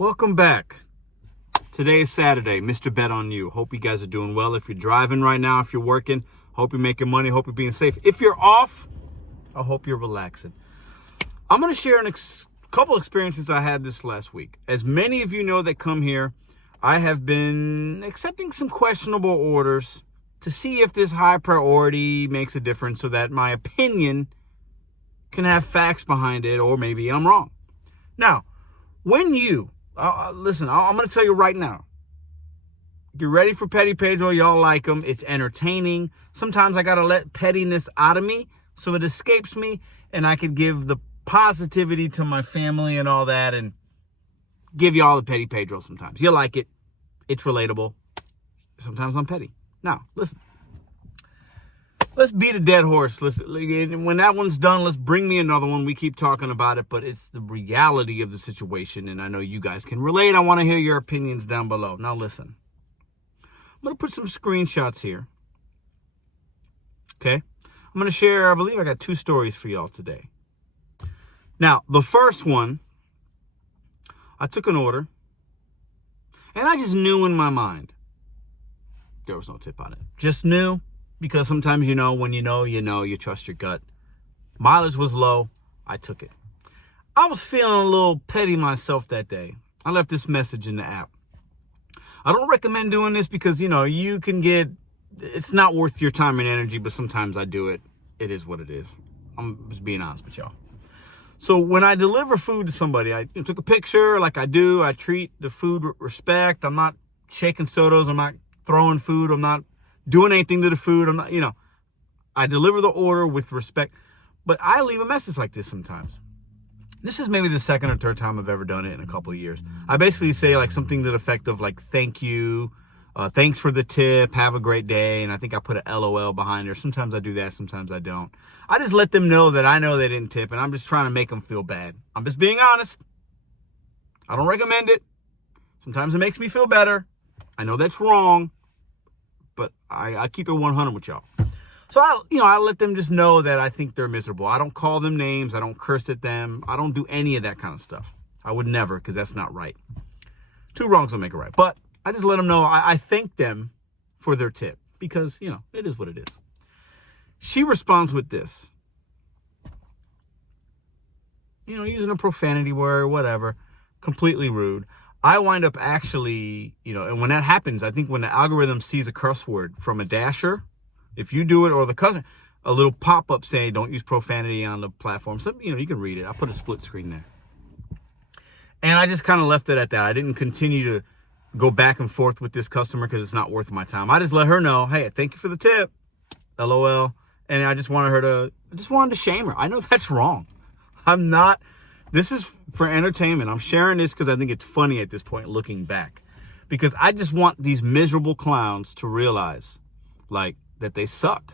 Welcome back. Today is Saturday, Mr.BetonYou. Hope you guys are doing well. If you're driving right now, if you're working, hope you're making money, hope you're being safe. If you're off, I hope you're relaxing. I'm going to share a couple experiences I had this last week. As many of you know that come here, I have been accepting some questionable orders to see if this high priority makes a difference so that my opinion can have facts behind it, or maybe I'm wrong. Now, when you, listen, I'm going to tell you right now, get ready for Petty Pedro. Y'all like him. It's entertaining. Sometimes I got to let pettiness out of me so it escapes me and I could give the positivity to my family and all that and give y'all the Petty Pedro sometimes. You like it. It's relatable. Sometimes I'm petty. Now, listen. Let's beat a dead horse. When that one's done, let's bring me another one. We keep talking about it, but it's the reality of the situation, and I know you guys can relate. I want to hear your opinions down below. Now, listen. I'm going to put some screenshots here. Okay? I'm going to share, I believe I got 2 stories for y'all today. Now, the first one, I took an order, and I just knew in my mind there was no tip on it. Just knew. Because sometimes you know, when you know, you trust your gut. Mileage was low. I took it. I was feeling a little petty myself that day. I left this message in the app. I don't recommend doing this because, you can it's not worth your time and energy, but sometimes I do it. It is what it is. I'm just being honest with y'all. So when I deliver food to somebody, I took a picture like I do. I treat the food with respect. I'm not shaking sodas. I'm not throwing food. I'm not doing anything to the food. I'm not, I deliver the order with respect, but I leave a message like this sometimes. This is maybe the second or third time I've ever done it in a couple of years. I basically say like something to the effect of like, thank you, thanks for the tip, have a great day. And I think I put a LOL behind there. Sometimes I do that, sometimes I don't. I just let them know that I know they didn't tip, and I'm just trying to make them feel bad. I'm just being honest. I don't recommend it. Sometimes it makes me feel better. I know that's wrong. But I keep it 100 with y'all. So I let them just know that I think they're miserable. I don't call them names. I don't curse at them. I don't do any of that kind of stuff. I would never, because that's not right. 2 wrongs don't make a right. But I just let them know I thank them for their tip because, it is what it is. She responds with this. Using a profanity word, whatever. Completely rude. I wind up actually, and when that happens, I think when the algorithm sees a curse word from a dasher, if you do it, or the cousin, a little pop-up saying don't use profanity on the platform. So, you can read it. I put a split screen there. And I just kind of left it at that. I didn't continue to go back and forth with this customer because it's not worth my time. I just let her know, hey, thank you for the tip, LOL. And I just wanted to shame her. I know that's wrong. This is for entertainment. I'm sharing this because I think it's funny at this point, looking back. Because I just want these miserable clowns to realize, that they suck.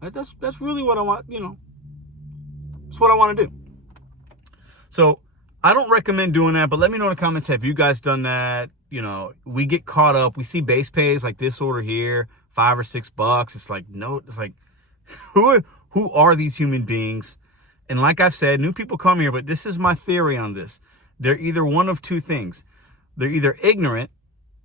That's really what I want, It's what I want to do. So, I don't recommend doing that, but let me know in the comments, have you guys done that? We get caught up. We see base pays like this order here, $5 or $6. It's like, no, it's like, who are these human beings? And like I've said, new people come here, but this is my theory on this. They're either one of 2 things. They're either ignorant,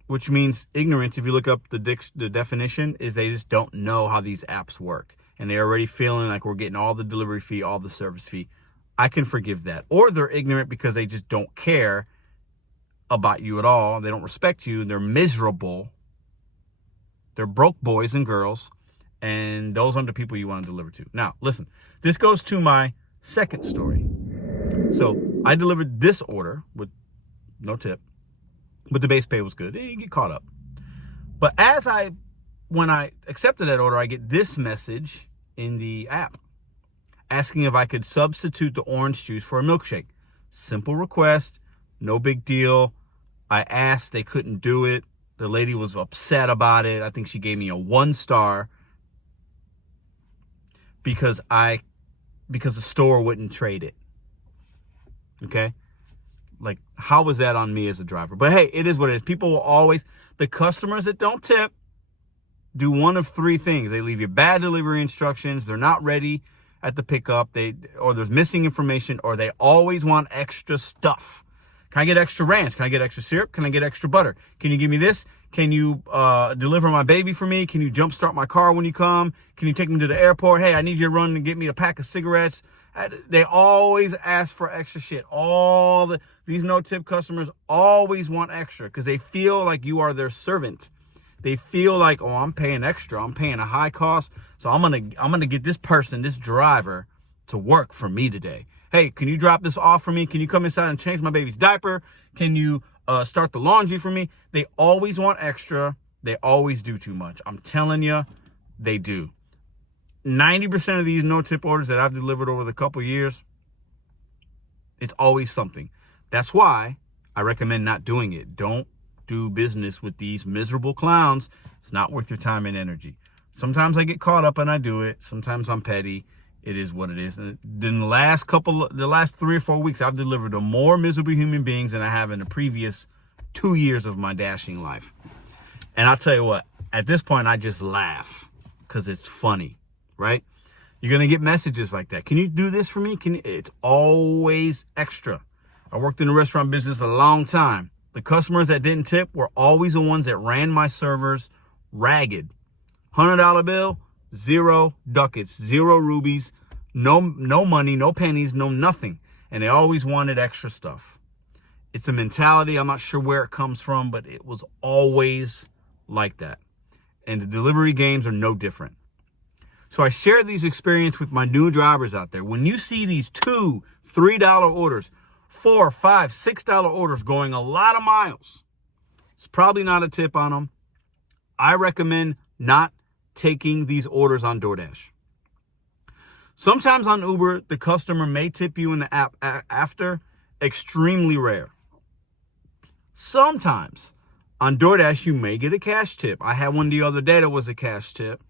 which means ignorance, if you look up the definition, is they just don't know how these apps work. And they're already feeling like we're getting all the delivery fee, all the service fee. I can forgive that. Or they're ignorant because they just don't care about you at all. They don't respect you. They're miserable. They're broke boys and girls. And those aren't the people you want to deliver to. Now, listen, this goes to my second story. So I delivered this order with no tip, but the base pay was good. You get caught up. But when I accepted that order, I get this message in the app asking if I could substitute the orange juice for a milkshake. Simple request, no big deal. I asked, they couldn't do it. The lady was upset about it. I think she gave me a 1 star because the store wouldn't trade it. Okay? How was that on me as a driver? But hey, it is what it is. People will always, the customers that don't tip do one of 3 things. They leave you bad delivery instructions. They're not ready at the pickup. Or there's missing information, or they always want extra stuff. Can I get extra ranch? Can I get extra syrup? Can I get extra butter? Can you give me this? Can you deliver my baby for me? Can you jumpstart my car when you come? Can you take me to the airport? Hey, I need you to run and get me a pack of cigarettes. They always ask for extra shit. These no-tip customers always want extra because they feel like you are their servant. They feel like, oh, I'm paying extra. I'm paying a high cost. So I'm gonna get this person, this driver, to work for me today. Hey, can you drop this off for me? Can you come inside and change my baby's diaper? Can you start the laundry for me? They always want extra. They always do too much. I'm telling you, they do. 90% of these no-tip orders that I've delivered over the couple years, it's always something. That's why I recommend not doing it. Don't do business with these miserable clowns. It's not worth your time and energy. Sometimes I get caught up and I do it. Sometimes I'm petty. It is what it is. And then the last 3 or 4 weeks, I've delivered to more miserable human beings than I have in the previous 2 years of my dashing life. And I'll tell you what, at this point, I just laugh because it's funny, right? You're going to get messages like that. Can you do this for me? It's always extra. I worked in the restaurant business a long time. The customers that didn't tip were always the ones that ran my servers ragged. $100 bill, 0 ducats, 0 rubies, no money, no pennies, no nothing. And they always wanted extra stuff. It's a mentality. I'm not sure where it comes from, but it was always like that. And the delivery games are no different. So I share these experiences with my new drivers out there. When you see these $2, $3 orders, $4, $5, $6 orders going a lot of miles, it's probably not a tip on them. I recommend not taking these orders on Doordash. Sometimes on Uber, the customer may tip you in the app after. Extremely rare. Sometimes on Doordash, you may get a cash tip. I had one the other day that was a cash tip.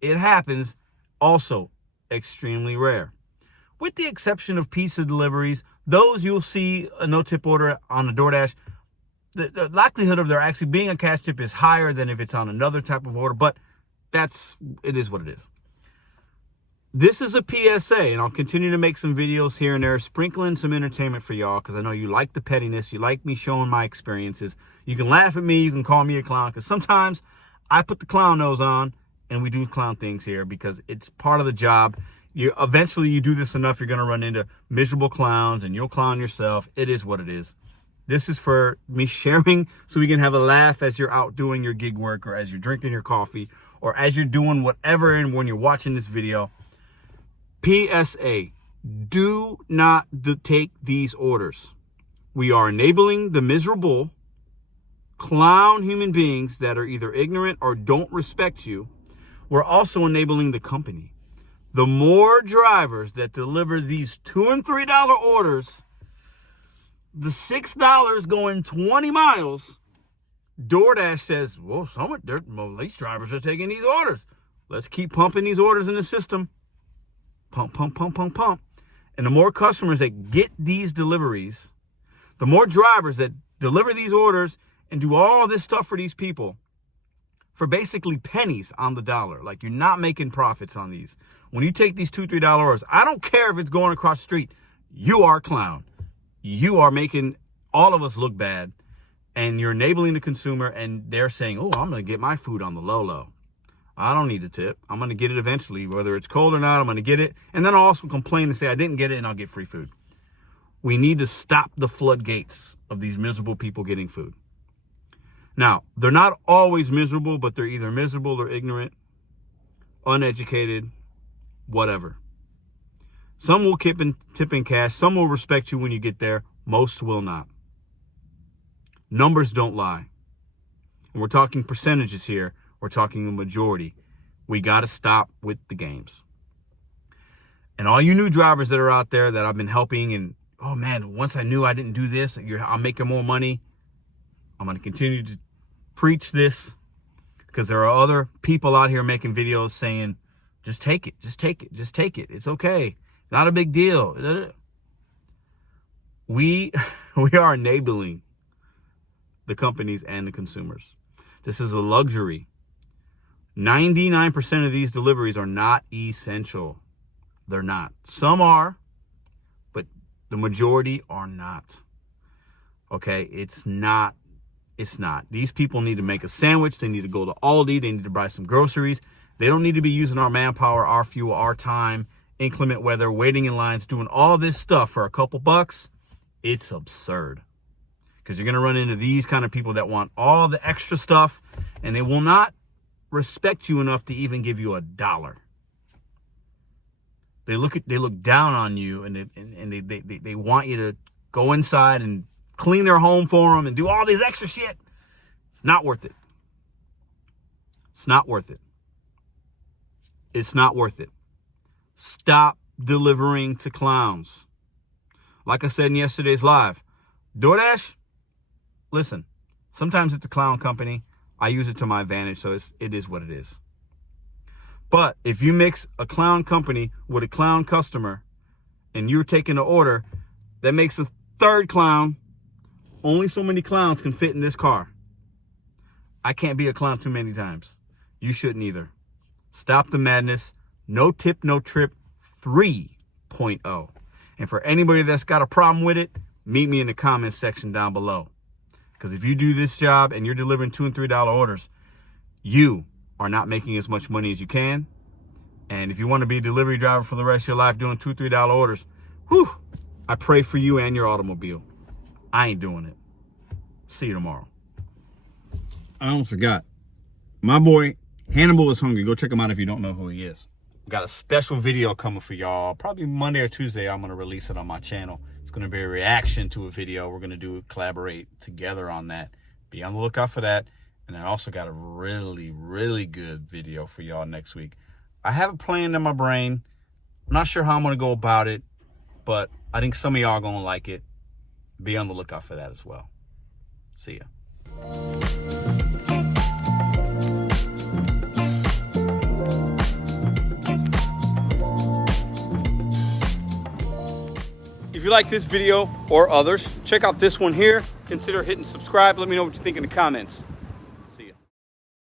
It happens. Also extremely rare. With the exception of pizza deliveries, those you'll see a no-tip order on the Doordash. The likelihood of there actually being a cash tip is higher than if it's on another type of order, but it is what it is. This is a PSA, and I'll continue to make some videos here and there, sprinkling some entertainment for y'all, because I know you like the pettiness. You like me showing my experiences. You can laugh at me. You can call me a clown, because sometimes I put the clown nose on, and we do clown things here because it's part of the job. Eventually, you do this enough, you're going to run into miserable clowns, and you'll clown yourself. It is what it is. This is for me sharing so we can have a laugh as you're out doing your gig work, or as you're drinking your coffee, or as you're doing whatever, and when you're watching this video. PSA, do not take these orders. We are enabling the miserable clown human beings that are either ignorant or don't respect you. We're also enabling the company. The more drivers that deliver these $2 and $3 orders, the $6 going 20 miles, DoorDash says, well, these drivers are taking these orders. Let's keep pumping these orders in the system. Pump, pump, pump, pump, pump. And the more customers that get these deliveries, the more drivers that deliver these orders and do all this stuff for these people for basically pennies on the dollar. Like, you're not making profits on these. When you take these $2, $3 orders, I don't care if it's going across the street. You are a clown. You are making all of us look bad, and you're enabling the consumer, and they're saying, oh, I'm going to get my food on the low. I don't need a tip. I'm going to get it eventually. Whether it's cold or not, I'm going to get it. And then I'll also complain and say I didn't get it, and I'll get free food. We need to stop the floodgates of these miserable people getting food. Now, they're not always miserable, but they're either miserable or ignorant, uneducated, whatever. Some will tip in cash. Some will respect you when you get there. Most will not. Numbers don't lie. And we're talking percentages here. We're talking a majority. We got to stop with the games. And all you new drivers that are out there that I've been helping, and, oh man, once I knew I didn't do this, I'm making more money. I'm going to continue to preach this, because there are other people out here making videos saying, just take it, just take it, just take it. It's okay. Not a big deal. We are enabling the companies and the consumers. This is a luxury. 99% of these deliveries are not essential. They're not. Some are, but the majority are not. Okay, it's not. It's not. These people need to make a sandwich. They need to go to Aldi. They need to buy some groceries. They don't need to be using our manpower, our fuel, our time, inclement weather, waiting in lines, doing all this stuff for a couple bucks. It's absurd. Because you're going to run into these kind of people that want all the extra stuff, and they will not respect you enough to even give you $1. They look down on you, and they want you to go inside and clean their home for them and do all this extra shit. It's not worth it. It's not worth it. It's not worth it. Stop delivering to clowns. Like I said in yesterday's live, Doordash, listen, sometimes it's a clown company. I use it to my advantage, so it is what it is. But if you mix a clown company with a clown customer and you're taking the order, that makes a third clown. Only so many clowns can fit in this car. I can't be a clown too many times. You shouldn't either. Stop the madness. No tip, no trip 3.0. And for anybody that's got a problem with it, meet me in the comments section down below. Because if you do this job and you're delivering $2 and $3 orders, you are not making as much money as you can. And if you want to be a delivery driver for the rest of your life doing $2, $3 orders, whew, I pray for you and your automobile. I ain't doing it. See you tomorrow. I almost forgot. My boy, Hannibal is hungry. Go check him out if you don't know who he is. Got a special video coming for y'all. Probably Monday or Tuesday, I'm going to release it on my channel. It's going to be a reaction to a video. We're going to collaborate together on that. Be on the lookout for that. And I also got a really, really good video for y'all next week. I have it planned in my brain. I'm not sure how I'm going to go about it, but I think some of y'all are going to like it. Be on the lookout for that as well. See ya. If you like this video or others, check out this one here. Consider hitting subscribe. Let me know what you think in the comments.